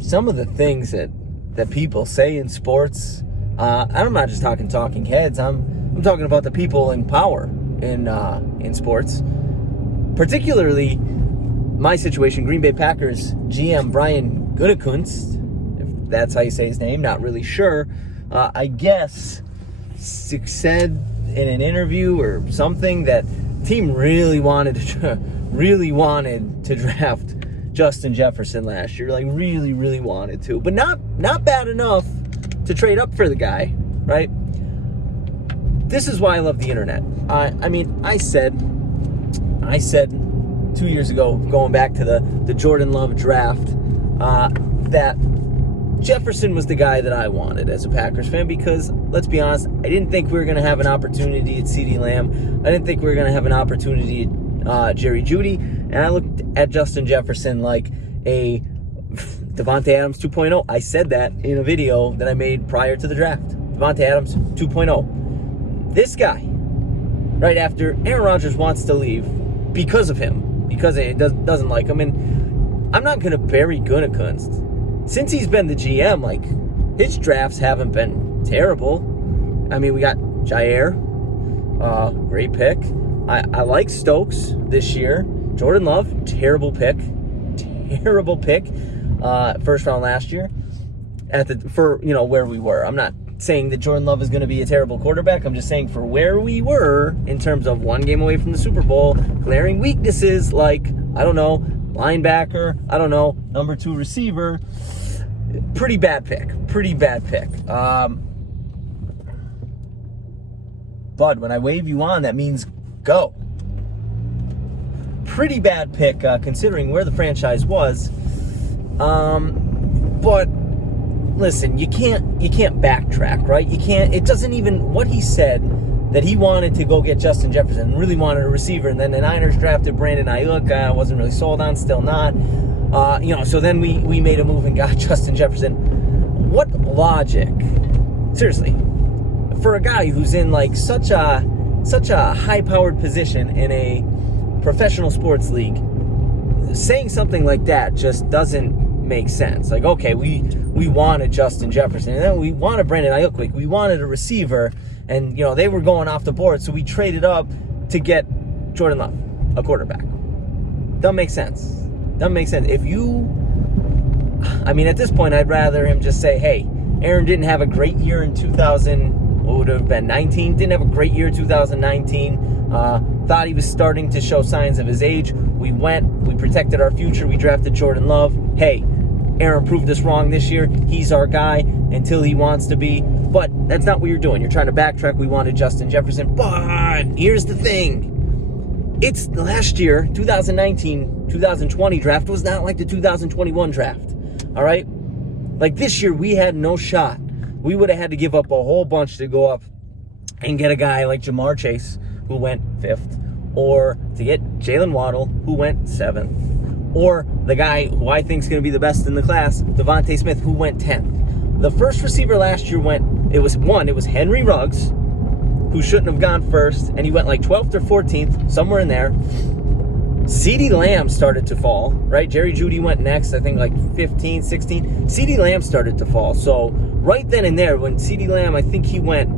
Some of the things that people say in sports, I'm not just talking talking heads. I'm talking about the people in power in sports, particularly my situation. Green Bay Packers GM Brian Gutekunst, if that's how you say his name, not really sure. I guess said in an interview or something that team really wanted to draft Justin Jefferson last year, like really wanted to, but not bad enough to trade up for the guy, right? This is why I love the internet. I said 2 years ago, going back to the Jordan Love draft, that Jefferson was the guy that I wanted as a Packers fan because, let's be honest, I didn't think we were going to have an opportunity at CeeDee Lamb. I didn't think we were going to have an opportunity at Jerry Jeudy. And I looked at Justin Jefferson like a Devontae Adams 2.0. I said that in a video that I made prior to the draft. Devontae Adams 2.0. This guy, right after Aaron Rodgers wants to leave because of him, because it doesn't like him. And I'm not going to bury Gutekunst. Since he's been the GM, like, his drafts haven't been terrible. I mean, we got Jair, great pick. I like Stokes this year. Jordan Love, terrible pick. First round last year. Where we were. I'm not saying that Jordan Love is going to be a terrible quarterback. I'm just saying for where we were in terms of one game away from the Super Bowl, glaring weaknesses like, I don't know, linebacker, I don't know, number 2 receiver. Pretty bad pick. Bud, when I wave you on, that means go. Pretty bad pick, considering where the franchise was. But listen, you can't backtrack, right? You can't. It doesn't even what he said that he wanted to go get Justin Jefferson, really wanted a receiver, and then the Niners drafted Brandon Ayuk. I wasn't really sold on, still not. So then we made a move and got Justin Jefferson. What logic? Seriously, for a guy who's in like such a high-powered position in a professional sports league, saying something like that just doesn't make sense. Like, okay, we wanted Justin Jefferson, and then we wanted Brandon Ayuk. We wanted a receiver, and they were going off the board, so we traded up to get Jordan Love, a quarterback. Doesn't make sense. If at this point, I'd rather him just say, hey, Aaron didn't have a great year in 2019. Didn't have a great year in 2019. Thought he was starting to show signs of his age. We protected our future. We drafted Jordan Love. Hey, Aaron proved us wrong this year. He's our guy until he wants to be. But that's not what you're doing. You're trying to backtrack. We wanted Justin Jefferson. But here's the thing. It's last year, 2019, 2020 draft was not like the 2021 draft. All right? Like this year, we had no shot. We would have had to give up a whole bunch to go up and get a guy like Jamar Chase, who went 5th, or to get Jalen Waddle, who went 7th, or the guy who I think is going to be the best in the class, Devontae Smith, who went 10th. The first receiver last year it was Henry Ruggs, who shouldn't have gone first, and he went like 12th or 14th, somewhere in there. CeeDee Lamb started to fall, right? Jerry Jeudy went next, I think like 15, 16. CeeDee Lamb started to fall. So right then and there, when CeeDee Lamb, I think he went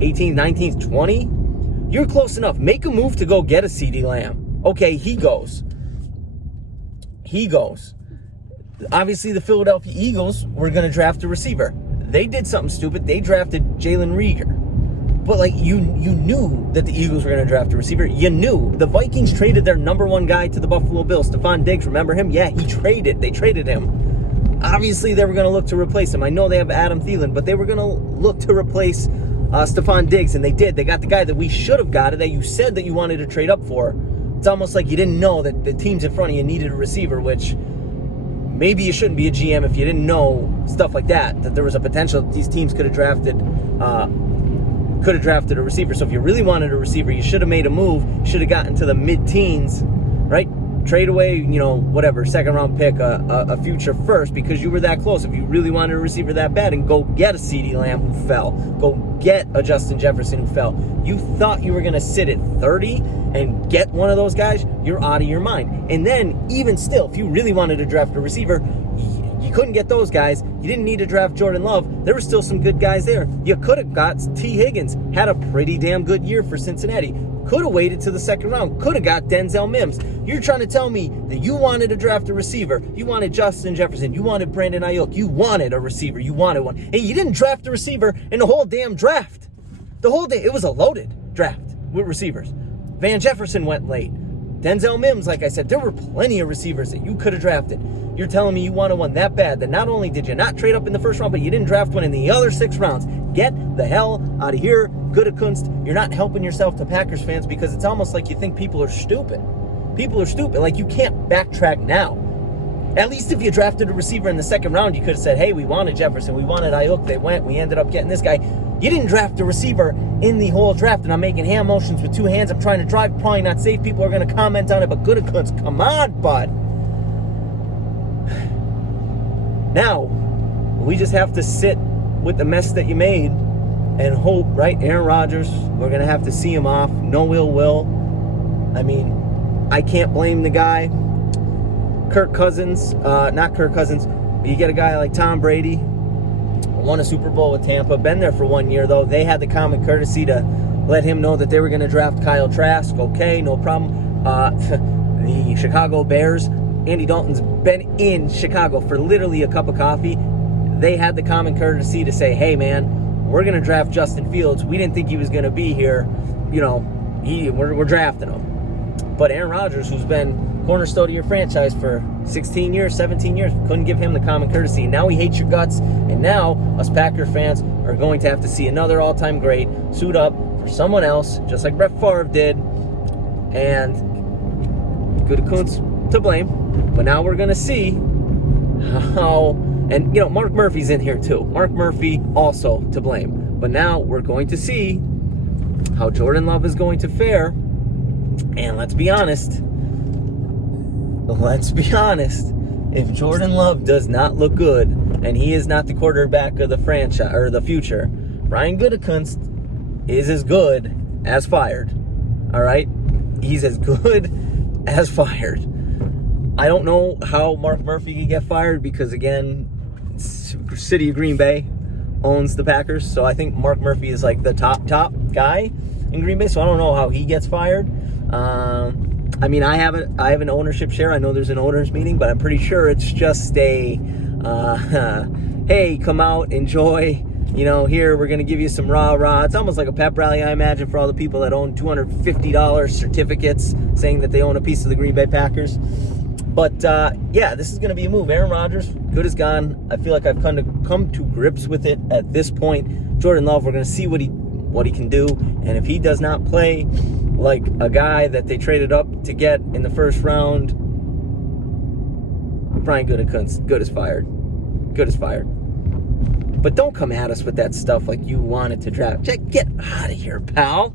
18th, 19th, 20, you're close enough. Make a move to go get a CeeDee Lamb. Okay, he goes. Obviously, the Philadelphia Eagles were going to draft a receiver. They did something stupid. They drafted Jalen Reagor. But, like, you knew that the Eagles were going to draft a receiver. You knew. The Vikings traded their number 1 guy to the Buffalo Bills, Stephon Diggs. Remember him? Yeah, they traded him. Obviously, they were going to look to replace him. I know they have Adam Thielen, but they were going to look to replace Stephon Diggs, and they did. They got the guy that we should have got, that you said that you wanted to trade up for. It's almost like you didn't know that the teams in front of you needed a receiver, which maybe you shouldn't be a GM if you didn't know stuff like that there was a potential that these teams could have drafted a receiver. So if you really wanted a receiver, you should have made a move. You should have gotten to the mid-teens, right? trade away, whatever, second round pick, a future first, because you were that close. If you really wanted a receiver that bad, and go get a CeeDee Lamb who fell, go get a Justin Jefferson who fell. You thought you were going to sit at 30 and get one of those guys, you're out of your mind. And then, even still, if you really wanted to draft a receiver, you couldn't get those guys. You didn't need to draft Jordan Love. There were still some good guys there. You could have got T. Higgins. Had a pretty damn good year for Cincinnati. Could have waited to the second round. Could have got Denzel Mims. You're trying to tell me that you wanted to draft a receiver. You wanted Justin Jefferson. You wanted Brandon Ayuk. You wanted a receiver. You wanted one. And you didn't draft a receiver in the whole damn draft. The whole day. It was a loaded draft with receivers. Van Jefferson went late. Denzel Mims, like I said, there were plenty of receivers that you could have drafted. You're telling me you wanted one that bad that not only did you not trade up in the first round, but you didn't draft one in the other 6 rounds. Get the hell out of here. Gutekunst. You're not helping yourself to Packers fans, because it's almost like you think people are stupid. People are stupid. Like, you can't backtrack now. At least if you drafted a receiver in the second round, you could have said, hey, we wanted Jefferson, we wanted Ayuk, they went, we ended up getting this guy. You didn't draft a receiver in the whole draft, and I'm making hand motions with 2 hands. I'm trying to drive, probably not safe. People are going to comment on it, but Gutekunst, come on, bud. Now, we just have to sit with the mess that you made and hope, right? Aaron Rodgers, we're going to have to see him off. No ill will. I mean, I can't blame the guy. Not Kirk Cousins, but you get a guy like Tom Brady, won a Super Bowl with Tampa, been there for 1 year, though. They had the common courtesy to let him know that they were going to draft Kyle Trask. Okay, no problem. The Chicago Bears, Andy Dalton's been in Chicago for literally a cup of coffee. They had the common courtesy to say, hey, man, we're going to draft Justin Fields. We didn't think he was going to be here. We're drafting him. But Aaron Rodgers, who's been cornerstone of your franchise for 16 years, 17 years, couldn't give him the common courtesy. Now he hates your guts, and now us Packer fans are going to have to see another all-time great suit up for someone else, just like Brett Favre did, and Gutekunst to blame. But now we're going to see how, and Mark Murphy's in here too. Mark Murphy also to blame. But now we're going to see how Jordan Love is going to fare, and let's be honest, if Jordan Love does not look good and he is not the quarterback of the franchise or the future, Brian Gutekunst is as good as fired. All right? He's as good as fired. I don't know how Mark Murphy can get fired because, again, City of Green Bay owns the Packers, so I think Mark Murphy is like the top guy in Green Bay, so I don't know how he gets fired. I mean, I have an ownership share. I know there's an owners meeting, but I'm pretty sure it's just a, hey, come out, enjoy. Here, we're going to give you some rah-rah. It's almost like a pep rally, I imagine, for all the people that own $250 certificates saying that they own a piece of the Green Bay Packers. But, this is going to be a move. Aaron Rodgers, good as gone. I feel like I've come to grips with it at this point. Jordan Love, we're going to see what he can do. And if he does not play like a guy that they traded up to get in the first round, Brian Gutekunst, good as fired. Good as fired. But don't come at us with that stuff like you wanted to draft. Get out of here, pal.